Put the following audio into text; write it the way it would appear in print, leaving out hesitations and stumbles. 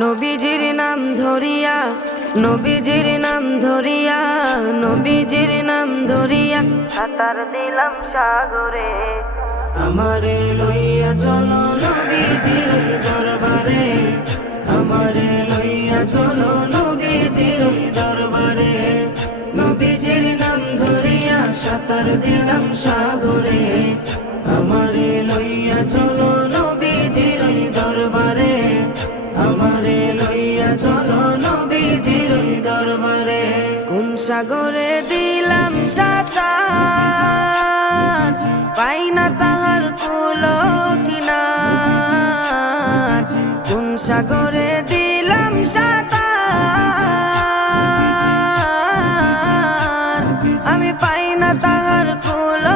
নবীজির নাম ধরিয়া, নবীজির নাম ধরিয়া, নবীজির নাম ধরিয়া সাঁতার দিলাম সাগরে। আমারে লইয়া চলো নবীজির দরবারে, আমারে লইয়া চলো নবীজির দরবারে। নবীজির নাম ধরিয়া সাঁতার দিলাম সাগরে। আমারে লইয়া চলো নবীজির দরবারে, আমারে লইয়া চলো নবীজির দরবারে। কোন সাগরে দিলাম সাঁতার, পাই না তাহার কুল কিনার। কোন সাগরে দিলাম সাঁতার, আমি পাই না তাহার কুল